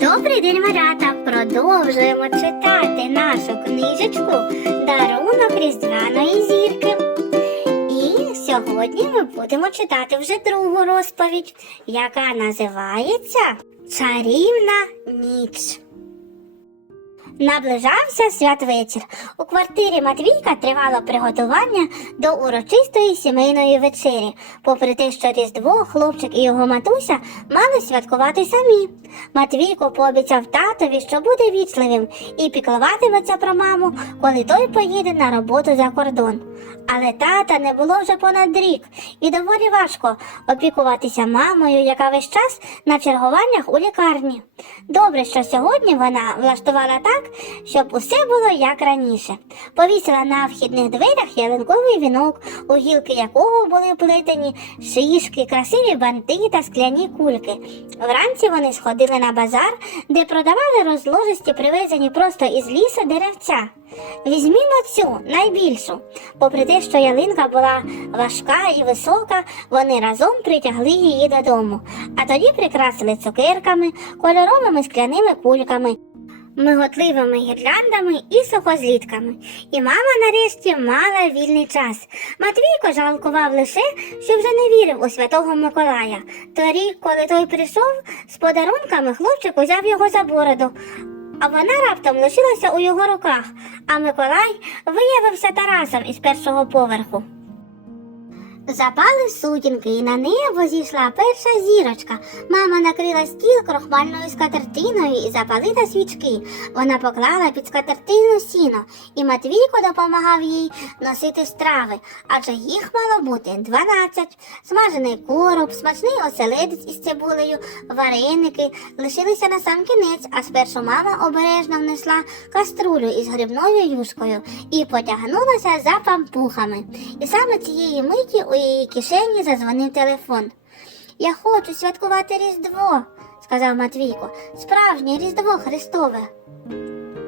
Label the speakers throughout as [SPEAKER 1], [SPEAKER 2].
[SPEAKER 1] Добрий день, малята! Продовжуємо читати нашу книжечку Дарунок Різдвяної зірки. І сьогодні ми будемо читати вже другу розповідь, яка називається Чарівна ніч. Наближався святвечір. У квартирі Матвійка тривало приготування до урочистої сімейної вечері. Попри те, що Різдво, хлопчик і його матуся мали святкувати самі. Матвійко пообіцяв татові, що буде вічливим і піклуватиметься про маму, коли той поїде на роботу за кордон. Але тата не було вже понад рік, і доволі важко опікуватися мамою, яка весь час на чергуваннях у лікарні. Добре, що сьогодні вона влаштувала так, щоб усе було як раніше. Повісила на вхідних дверях ялинковий вінок, у гілки якого були плетені шишки, красиві банти та скляні кульки. Вранці вони сходили на базар, де продавали розложисті привезені просто із лісу деревця. Візьмімо цю найбільшу. Попри те, що ялинка була важка і висока, вони разом притягли її додому, а тоді прикрасили цукерками, кольоровими скляними кульками, миготливими гірляндами і сухозлітками. І мама нарешті мала вільний час. Матвійко жалкував лише, що вже не вірив у святого Миколая. Торік, коли той прийшов з подарунками, хлопчик узяв його за бороду. А вона раптом лишилася у його руках, а Миколай виявився Тарасом із першого поверху. Запали сутінки, і на небо зійшла перша зірочка. Мама накрила стіл крохмальною скатертиною і запалила свічки. Вона поклала під скатертину сіно, і Матвійко допомагав їй носити страви, адже їх мало бути 12. Смажений короб, смачний оселедець із цибулею, вареники лишилися на сам кінець, а спершу мама обережно внесла каструлю із грибною юшкою і потягнулася за пампухами. І саме цієї миті у її кишені зазвонив телефон. Я хочу святкувати Різдво, сказав Матвійко. Справжнє Різдво Христове.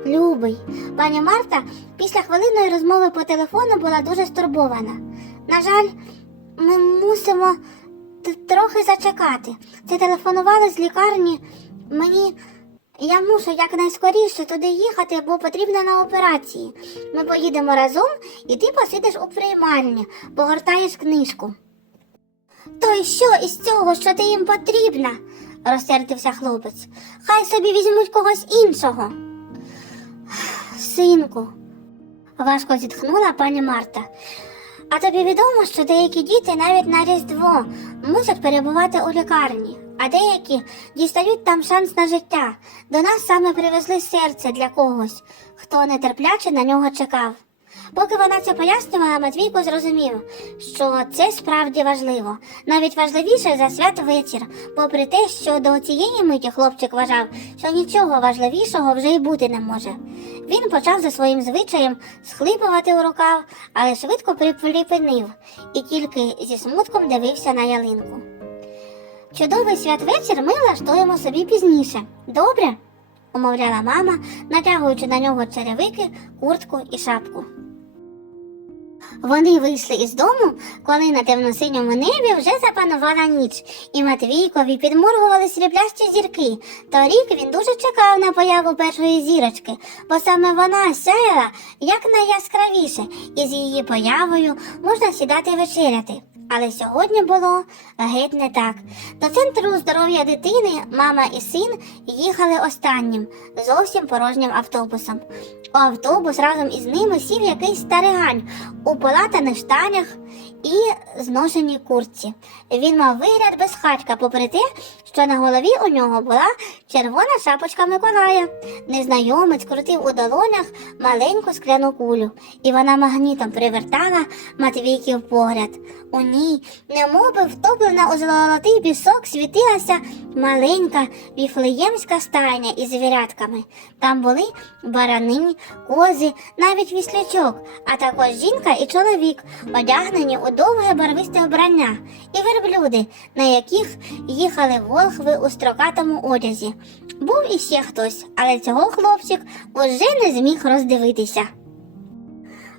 [SPEAKER 1] Любий, пані Марта після хвилинної розмови по телефону була дуже стурбована. На жаль, ми мусимо трохи зачекати. Це телефонували з лікарні. Мені я мушу якнайскоріше туди їхати, бо потрібно на операції. Ми поїдемо разом, і ти посидиш у приймальні, погортаєш книжку. То й що із цього, що ти їм потрібна? розсердився хлопець. Хай собі візьмуть когось іншого. Синку, важко зітхнула пані Марта. А тобі відомо, що деякі діти навіть на Різдво мусять перебувати у лікарні, а деякі дістають там шанс на життя. До нас саме привезли серце для когось, хто нетерпляче на нього чекав. Поки вона це пояснювала, Матвійко зрозумів, що це справді важливо, навіть важливіше за святвечір, попри те, що до цієї миті хлопчик вважав, що нічого важливішого вже й бути не може. Він почав за своїм звичаєм схлипувати у рукав, але швидко припинив і тільки зі смутком дивився на ялинку. Чудовий святвечір ми влаштуємо собі пізніше. Добре? умовляла мама, натягуючи на нього черевики, куртку і шапку. Вони вийшли із дому, коли на темно-синьому небі вже запанувала ніч, і Матвійкові підморгували сріблящі зірки. Торік він дуже чекав на появу першої зірочки, бо саме вона сяяла якнайяскравіше, і з її появою можна сідати вечеряти. Але сьогодні було геть не так. До центру здоров'я дитини мама і син їхали останнім, зовсім порожнім автобусом. У автобус разом із ними сів якийсь старигань у полатаних штанях і зношеній куртці. Він мав вигляд безхатька, попри те, що на голові у нього була червона шапочка Миколая. Незнайомець крутив у долонях маленьку скляну кулю, і вона магнітом привертала Матвійків погляд. У ній, немовби втоплена у золотий пісок, світилася маленька віфлеємська стайня із звірятками. Там були барани, кози, навіть віслячок, а також жінка і чоловік, одягнені у довге барвисте вбрання, і верблюди, на яких їхали волхви у строкатому одязі. Був іще хтось, але цього хлопчик уже не зміг роздивитися.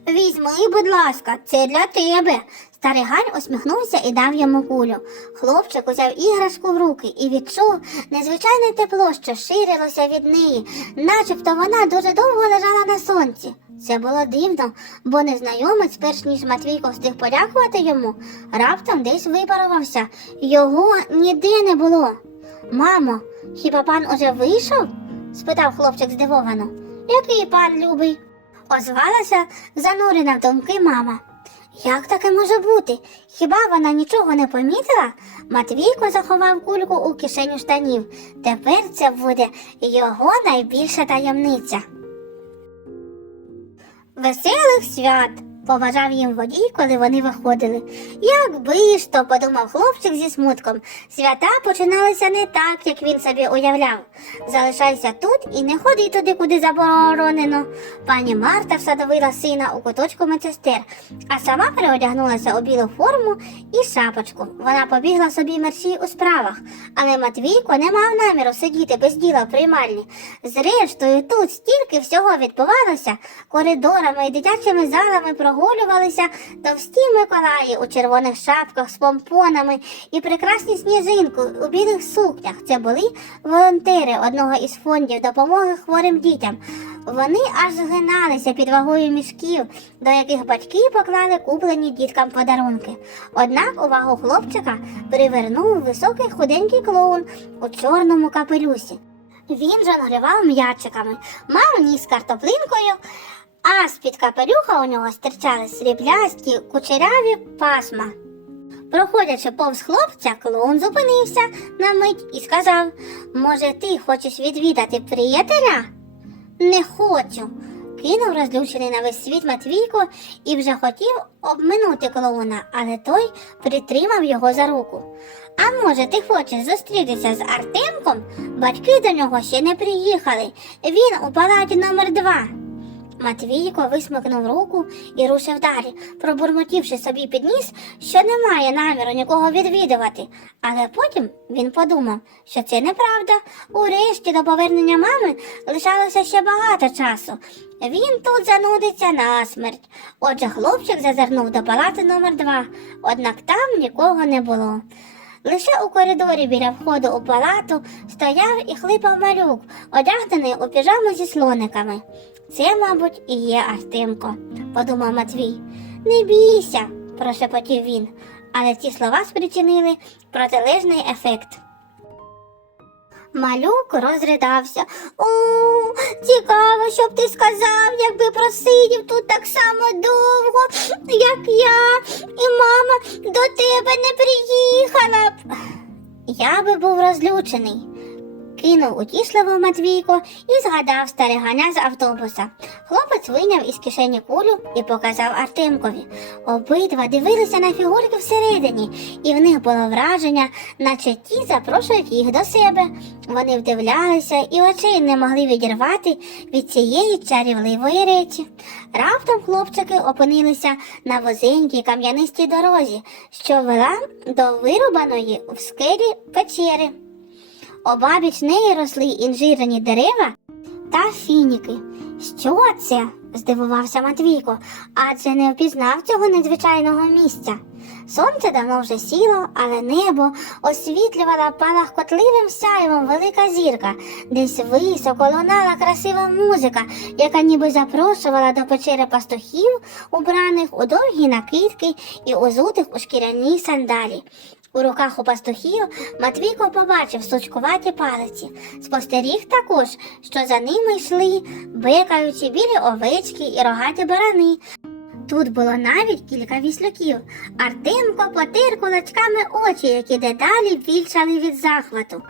[SPEAKER 1] Візьми, будь ласка, це для тебе. Старий Гань усміхнувся і дав йому кулю. Хлопчик узяв іграшку в руки і відчув незвичайне тепло, що ширилося від неї, начебто вона дуже довго лежала на сонці. Це було дивно, бо незнайомець, перш ніж Матвійко встиг подякувати йому, раптом десь випарувався. Його ніде не було. Мамо, хіба пан уже вийшов? спитав хлопчик здивовано. Який пан любий? озвалася занурена в думки мама. Як таке може бути? Хіба вона нічого не помітила? Матвійко заховав кульку у кишеню штанів. Тепер це буде його найбільша таємниця. Веселих свят! Побажав їм водій, коли вони виходили. Якби ж то, подумав хлопчик зі смутком, свята починалися не так, як він собі уявляв. Залишайся тут і не ходи туди, куди заборонено. Пані Марта всадовила сина у куточку медсестер, а сама переодягнулася у білу форму і шапочку. Вона побігла собі мерщій у справах, але Матвійко не мав наміру сидіти без діла в приймальні. Зрештою, тут стільки всього відбувалося, коридорами і дитячими залами прогулювалися товсті Миколаї у червоних шапках з помпонами і прекрасні сніжинки у білих сукнях. Це були волонтери одного із фондів допомоги хворим дітям. Вони аж згиналися під вагою мішків, до яких батьки поклали куплені діткам подарунки. Однак увагу хлопчика привернув високий худенький клоун у чорному капелюсі. Він жонглював м'ячиками, мав ніс картоплинкою, а з-під капелюха у нього стирчали сріблясті кучеряві пасма. Проходячи повз хлопця, клоун зупинився на мить і сказав: Може, ти хочеш відвідати приятеля? Не хочу. Кинув розлючений на весь світ Матвійко і вже хотів обминути клоуна, але той притримав його за руку. А може, ти хочеш зустрітися з Артемком? Батьки до нього ще не приїхали. Він у палаті номер два. Матвійко висмикнув руку і рушив далі, пробурмотівши собі під ніс, що не має наміру нікого відвідувати. Але потім він подумав, що це неправда. Урешті до повернення мами лишалося ще багато часу. Він тут занудиться насмерть. Отже, хлопчик зазирнув до палати номер два, однак там нікого не було. Лише у коридорі біля входу у палату стояв і хлипав малюк, одягнений у піжаму зі слониками. Це, мабуть, і є Артемко, подумав Матвій. Не бійся, прошепотів він, але ці слова спричинили протилежний ефект. Малюк розридався. О, цікаво, що б ти сказав, якби просидів тут так само довго, як я, і мама до тебе не приїхала б. Я би був розлючений. Кинув утішливо Матвійко і згадав стариганя з автобуса. Хлопець вийняв із кишені кулю і показав Артемкові. Обидва дивилися на фігурки всередині, і в них було враження, наче ті запрошують їх до себе. Вони вдивлялися і очей не могли відірвати від цієї чарівливої речі. Раптом хлопчики опинилися на возенькій кам'янистій дорозі, що вела до вирубаної в скелі печери. Обабіч неї росли інжирені дерева та фініки. Що це? здивувався Матвійко, адже не впізнав цього незвичайного місця. Сонце давно вже сіло, але небо освітлювала палахкотливим сяйвом велика зірка, десь високо лунала красива музика, яка ніби запрошувала до печери пастухів, убраних у довгі накидки і узутих у шкіряні сандалі. У руках у пастухів Матвійко побачив сучкуваті палиці. Спостеріг також, що за ними йшли, бекаючи білі овечки і рогаті барани. Тут було навіть кілька віслюків. Артемко потер кулачками очі, які дедалі більшали від захвату.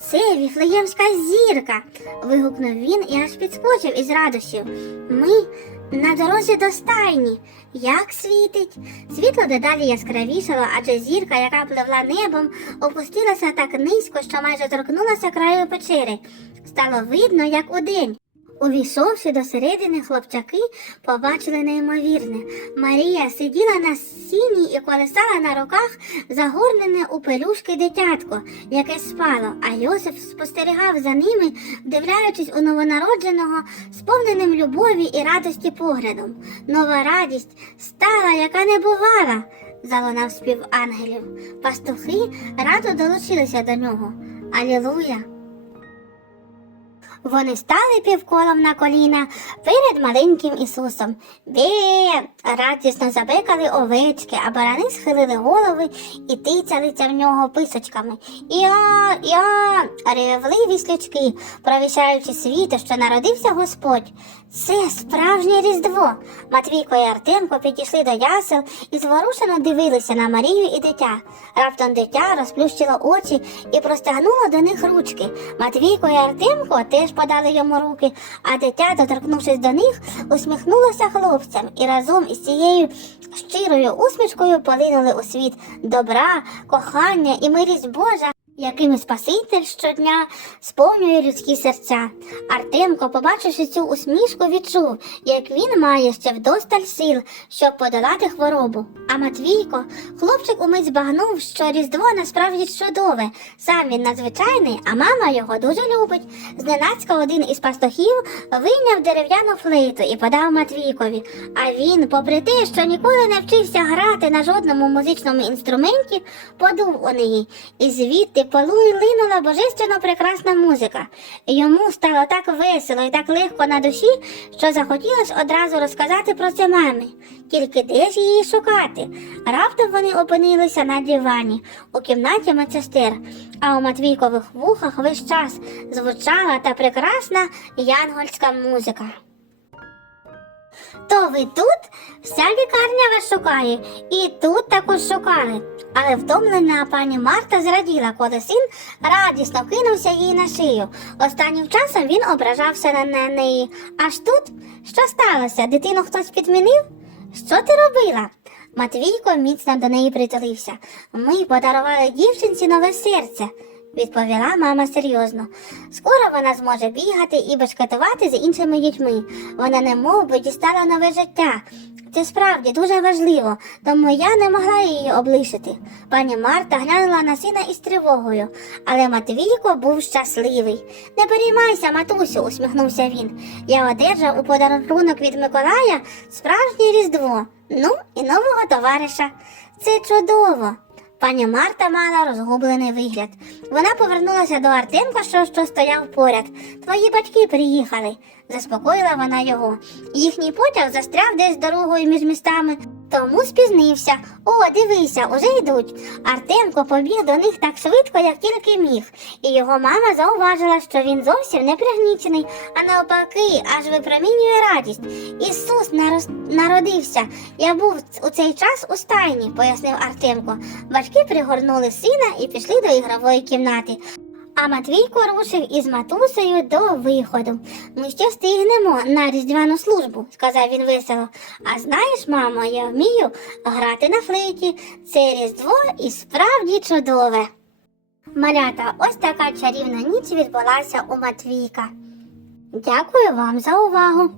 [SPEAKER 1] Це віфлеємська зірка. вигукнув він і аж підскочив із радощів. Ми на дорозі до стайні. Як світить? Світло дедалі яскравішало, адже зірка, яка пливла небом, опустилася так низько, що майже торкнулася краю печери. Стало видно, як удень. Увійшовши до середини, хлопчаки побачили неймовірне. Марія сиділа на сіні і колесала на руках загорнене у пелюшки дитятко, яке спало, а Йосиф спостерігав за ними, вдивляючись у новонародженого, сповненим любові і радості поглядом. Нова радість стала, яка не бувала. залунав спів ангелів. Пастухи радо долучилися до нього. Алілуя! Вони стали півколом на коліна перед маленьким Ісусом. Бє! радісно забекали овечки, а барани схилили голови і тицялися в нього писочками. Іа, я, ревливі слючки, провіщаючи світу, що народився Господь. Це справжнє Різдво. Матвійко і Артемко підійшли до ясел і зворушено дивилися на Марію і дитя. Раптом дитя розплющило очі і простягнуло до них ручки. Матвійко і Артемко теж подали йому руки, а дитя, доторкнувшись до них, усміхнулося хлопцям і разом із цією щирою усмішкою полинули у світ добра, кохання і милість Божа. Якими Спаситель щодня сповнює людські серця. Артемко, побачивши цю усмішку, відчув, як він має ще вдосталь сил, щоб подолати хворобу. А Матвійко, хлопчик умить збагнув, що Різдво насправді чудове. Сам він надзвичайний, а мама його дуже любить. Зненацька один із пастухів вийняв дерев'яну флейту і подав Матвійкові. А він, попри те, що ніколи не вчився грати на жодному музичному інструменті, подув у неї, і звідти полуй линула божественно прекрасна музика. Йому стало так весело і так легко на душі, що захотілося одразу розказати про це мамі. Тільки де ж її шукати? Раптом вони опинилися на дивані у кімнаті медсестер, а у Матвійкових вухах весь час звучала та прекрасна янгольська музика. То ви тут? Вся лікарня вас шукає, і тут також шукали. Але втомлена пані Марта зраділа, коли син радісно кинувся їй на шию. Останнім часом він ображався на неї. Аж тут що сталося? Дитину хтось підмінив? Що ти робила? Матвійко міцно до неї притулився. Ми подарували дівчинці нове серце, відповіла мама серйозно. Скоро вона зможе бігати і бешкетувати з іншими дітьми. Вона немов би дістала нове життя. Це справді дуже важливо, тому я не могла її облишити. Пані Марта глянула на сина із тривогою, але Матвійко був щасливий. Не переймайся, матусю, усміхнувся він. Я одержав у подарунок від Миколая справжнє різдво, ну і нового товариша. Це чудово. Пані Марта мала розгублений вигляд. Вона повернулася до Артемка, що, що стояв поряд. Твої батьки приїхали, заспокоїла вона його. Їхній потяг застряв десь дорогою між містами, тому спізнився. О, дивися, уже йдуть. Артемко побіг до них так швидко, як тільки міг, і його мама зауважила, що він зовсім не пригнічений, а навпаки, аж випромінює радість. Ісус нарос... народився. Я був у цей час у стайні, пояснив Артемко. Батьки пригорнули сина і пішли до ігрової кімнати. А Матвійко рушив із матусею до виходу. Ми ще встигнемо на різдвяну службу, сказав він весело. А знаєш, мамо, я вмію грати на флейті. Це різдво і справді чудове. Малята, ось така чарівна ніч відбулася у Матвійка. Дякую вам за увагу.